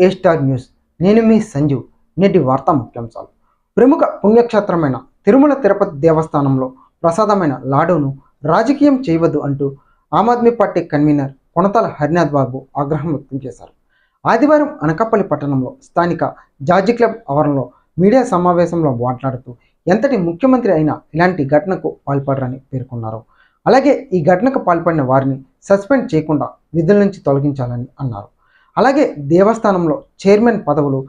ఏ star news? నేను మీ సంజీవ్. నేటి వార్తా ముఖ్యాంశాలు. ప్రముఖ పుణ్యక్షేత్రమైన తిరుమల తిరుపతి దేవస్థానంలో ప్రసాదమైన లాడూను రాజకీయం చేయవద్దు అంటూ ఆమ్ ఆద్మీ పార్టీ కన్వీనర్ కొనతాల హరినాథ్ బాబు ఆగ్రహం వ్యక్తం చేశారు. ఆదివారం అనకాపల్లి పట్టణంలో స్థానిక జార్జి క్లబ్ ఆవరణలో మీడియా సమావేశంలో మాట్లాడుతూ ఎంతటి ముఖ్యమంత్రి అయినా ఇలాంటి ఘటనకు పాల్పడరని పేర్కొన్నారు. అలాగే ఈ ఘటనకు పాల్పడిన వారిని సస్పెండ్ చేయకుండా విధుల నుంచి తొలగించాలని అన్నారు. అలాగే దేవస్థానంలో చైర్మన్ పదవులు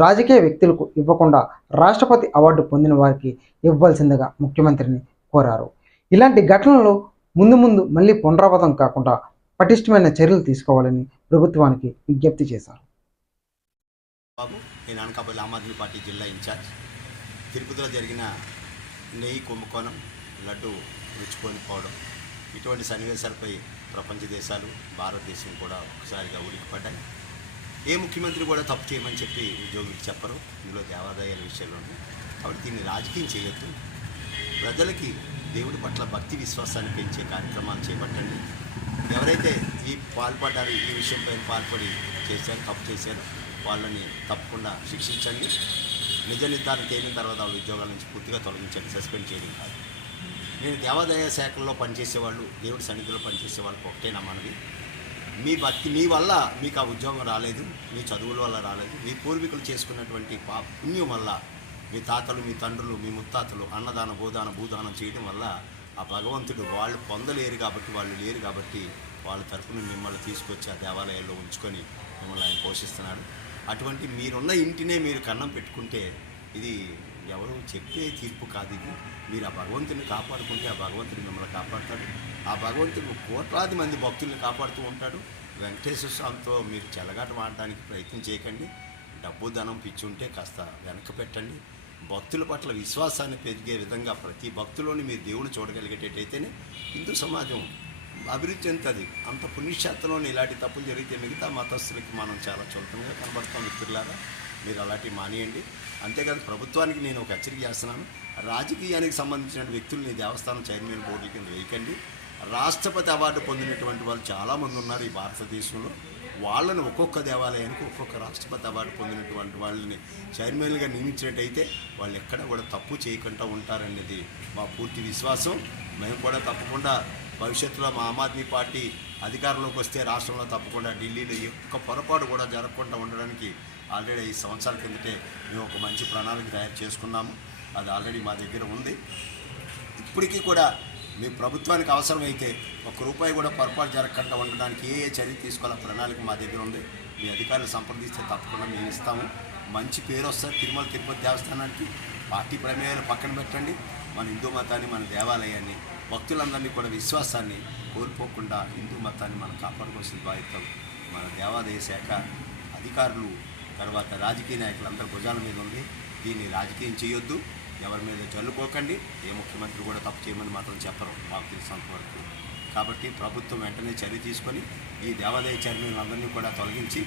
రాజకీయ వ్యక్తులకు ఇవ్వకుండా రాష్ట్రపతి అవార్డు పొందిన వారికి ఇవ్వాల్సిందిగా ముఖ్యమంత్రిని కోరారు. ఇలాంటి ఘటనలు ముందు ముందు మళ్ళీ పునరావృతం కాకుండా పటిష్టమైన చర్యలు తీసుకోవాలని ప్రభుత్వానికి విజ్ఞప్తి చేశారు. బాబు నేను అనకాపల్లి ఆమ్ ఆద్మీ పార్టీ జిల్లా ఇన్ఛార్జ్. తిరుపతిలో జరిగిన నెయ్యి కుంభకోణం లడ్డు రుచిపోయిపోవడం పోవడం ఇటువంటి సన్నివేశాలపై ప్రపంచ దేశాలు భారతదేశం కూడా ఒకసారిగా ఉలిక్కిపడ్డాయి ఏ ముఖ్యమంత్రి కూడా తప్పు చేయమని చెప్పి ఉద్యోగులకు చెప్పరు. ఇందులో దేవాదాయాల విషయంలోనే. కాబట్టి దీన్ని రాజకీయం చేయొద్దు. ప్రజలకి దేవుడి పట్ల భక్తి విశ్వాసాన్ని పెంచే కార్యక్రమాలు చేపట్టండి. ఎవరైతే ఈ పాల్పడ్డారు ఈ విషయంపై పాల్పడి చేశారు తప్పు చేశారు వాళ్ళని తప్పకుండా శిక్షించండి. నిజ నిర్ధారణ తేలిన తర్వాత వాళ్ళ ఉద్యోగాల నుంచి పూర్తిగా తొలగించండి. సస్పెండ్ చేయడం కాదు. నేను దేవాదాయ శాఖల్లో పనిచేసేవాళ్ళు దేవుడి సన్నిధిలో పనిచేసే వాళ్ళకి ఒకటే నమ్మనది. మీ భక్తి మీ వల్ల మీకు ఆ ఉద్యోగం రాలేదు మీ చదువుల వల్ల రాలేదు మీ పూర్వీకులు చేసుకున్నటువంటి పా పుణ్యం వల్ల మీ తాతలు మీ తండ్రులు మీ ముత్తాతలు అన్నదాన భూదాన భూదానం చేయడం వల్ల ఆ భగవంతుడు వాళ్ళు పొందలేరు కాబట్టి వాళ్ళు లేరు కాబట్టి వాళ్ళ తరఫున మిమ్మల్ని తీసుకొచ్చి ఆ దేవాలయాల్లో ఉంచుకొని మిమ్మల్ని ఆయన పోషిస్తున్నాడు. అటువంటి మీరున్న ఇంటినే మీరు కన్నం పెట్టుకుంటే ఇది ఎవరు చెప్పే తీర్పు కాదు ఇది. మీరు ఆ భగవంతుని కాపాడుకుంటే ఆ భగవంతుడు మిమ్మల్ని కాపాడుతాడు. ఆ భగవంతుడు కోట్లాది మంది భక్తుల్ని కాపాడుతూ ఉంటాడు. వెంకటేశ్వర స్వామితో మీరు చెలగాట వాడడానికి ప్రయత్నం చేయకండి. డబ్బు ధనం పిచ్చి ఉంటే కాస్త వెనక పెట్టండి. భక్తుల పట్ల విశ్వాసాన్ని పెరిగే విధంగా ప్రతి భక్తులోని మీరు దేవుని చూడగలిగేటట్టయితేనే హిందూ సమాజం అభివృద్ధి చెందుతుంది. అంత పుణ్యక్షేత్రంలోని ఇలాంటి తప్పులు జరిగితే మిగతా మతస్థులకి మనం చాలా చులకనగా కనబడతాం మిత్రులారా. మీరు అలాంటివి మానేయండి. అంతేకాదు ప్రభుత్వానికి నేను ఒక హెచ్చరిక చేస్తున్నాను. రాజకీయానికి సంబంధించిన వ్యక్తుల్ని దేవస్థానం చైర్మన్ బోర్డుల కింద వేయకండి. రాష్ట్రపతి అవార్డు పొందినటువంటి వాళ్ళు చాలామంది ఉన్నారు ఈ భారతదేశంలో. వాళ్ళని ఒక్కొక్క దేవాలయానికి ఒక్కొక్క రాష్ట్రపతి అవార్డు పొందినటువంటి వాళ్ళని చైర్మన్గా నియమించినట్టయితే వాళ్ళు ఎక్కడ కూడా తప్పు చేయకుండా ఉంటారనేది మా పూర్తి విశ్వాసం. మేము కూడా తప్పకుండా భవిష్యత్తులో మా ఆమ్ ఆద్మీ పార్టీ అధికారంలోకి వస్తే రాష్ట్రంలో తప్పకుండా ఢిల్లీలో ఒక్క పొరపాటు కూడా జరగకుండా ఉండడానికి ఆల్రెడీ ఐదు సంవత్సరాల కిందటే మేము ఒక మంచి ప్రణాళిక తయారు చేసుకున్నాము. అది ఆల్రెడీ మా దగ్గర ఉంది. ఇప్పటికీ కూడా మీ ప్రభుత్వానికి అవసరమైతే ఒక రూపాయి కూడా పొరపాటు జరగకుండా ఉండడానికి ఏ ఏ చర్య తీసుకోవాల ప్రణాళిక మా దగ్గర ఉంది. మీ అధికారులు సంప్రదిస్తే తప్పకుండా మేము ఇస్తాము. మంచి పేరు వస్తుంది. తిరుమల తిరుపతి దేవస్థానానికి పార్టీ ప్రమేయాలు పక్కన పెట్టండి. మన హిందూ మతాన్ని మన దేవాలయాన్ని భక్తులందరినీ కూడా విశ్వాసాన్ని కోల్పోకుండా హిందూ మతాన్ని మనం కాపాడుకోవాల్సిన బాధ్యత మన దేవాదాయ శాఖ అధికారులు తర్వాత రాజకీయ నాయకులందరి భుజాల మీద ఉంది దీన్ని రాజకీయం చేయొద్దు ఎవరి మీద చల్లుకోకండి ఏ ముఖ్యమంత్రి కూడా తప్పు చేయమని మాత్రం చెప్పరు మాకు తెలిసినంత వరకు. కాబట్టి ప్రభుత్వం వెంటనే చర్య తీసుకొని ఈ దేవాలయ చైర్మన్లందరినీ కూడా తొలగించి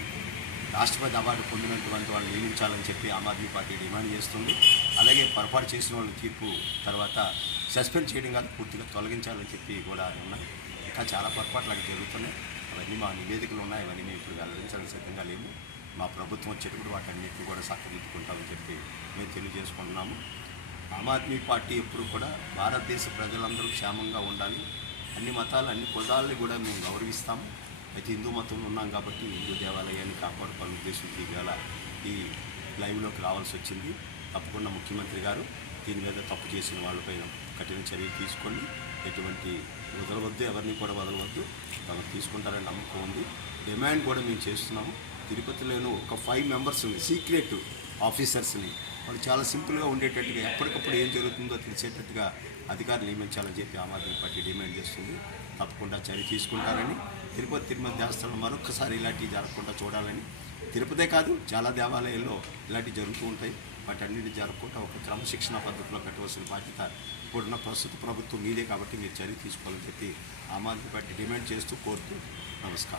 రాష్ట్రపతి అవార్డు పొందినటువంటి వాళ్ళు నియమించాలని చెప్పి ఆమ్ ఆద్మీ పార్టీ డిమాండ్ చేస్తుంది. అలాగే పొరపాటు చేసిన వాళ్ళు తీర్పు తర్వాత సస్పెండ్ చేయడం కాదు పూర్తిగా తొలగించాలని చెప్పి కూడా ఉన్నాయి ఇంకా చాలా పొరపాట్లు అక్కడ జరుగుతున్నాయి. అవన్నీ మా నివేదికలు ఉన్నాయి అవన్నీ మేము ఇప్పుడు వెల్లడించాలని సిద్ధంగా లేము. మా ప్రభుత్వం వచ్చేటప్పుడు వాటన్నిటిని కూడా చక్కదిద్దుకుంటామని చెప్పి మేము తెలియజేసుకుంటున్నాము. ఆమ్ ఆద్మీ పార్టీ ఎప్పుడు కూడా భారతదేశ ప్రజలందరూ క్షేమంగా ఉండాలి. అన్ని మతాలు అన్ని కులాలని కూడా మేము గౌరవిస్తాము. అయితే హిందూ మతంలో ఉన్నాం కాబట్టి హిందూ దేవాలయాన్ని కాపాడుకోవాలని ఉద్దేశంతో ఇవాళ ఈ లైవ్లోకి రావాల్సి వచ్చింది. తప్పకుండా ముఖ్యమంత్రి గారు దీని మీద తప్పు చేసిన వాళ్ళపైన కఠిన చర్యలు తీసుకొని ఎటువంటి వదలవద్దు ఎవరిని కూడా వదలవద్దు. తమకు తీసుకుంటారని నమ్మకం ఉంది. డిమాండ్ కూడా మేము చేస్తున్నాము. తిరుపతిలోనూ ఒక ఫైవ్ మెంబర్స్ని సీక్రెట్ ఆఫీసర్స్ని వాళ్ళు చాలా సింపుల్గా ఉండేటట్టుగా ఎప్పటికప్పుడు ఏం జరుగుతుందో తెలిసేటట్టుగా అధికారులు నియమించాలని చెప్పి ఆమ్ ఆద్మీ పార్టీ డిమాండ్ చేస్తుంది. తప్పకుండా చర్య తీసుకుంటారని తిరుపతి తిరుమల దేవస్థానం మరొకసారి ఇలాంటివి జరగకుండా చూడాలని. తిరుపతే కాదు చాలా దేవాలయాల్లో ఇలాంటివి జరుగుతూ ఉంటాయి. వాటి అన్నింటి జరగకుండా ఒక క్రమశిక్షణ పద్ధతిలో కట్టవలసిన బాధ్యత ఇప్పుడున్న ప్రస్తుత ప్రభుత్వం మీదే కాబట్టి మీరు చర్య తీసుకోవాలని చెప్పి ఆమ్ ఆద్మీ పార్టీ డిమాండ్ చేస్తూ కోరుతూ నమస్కారం.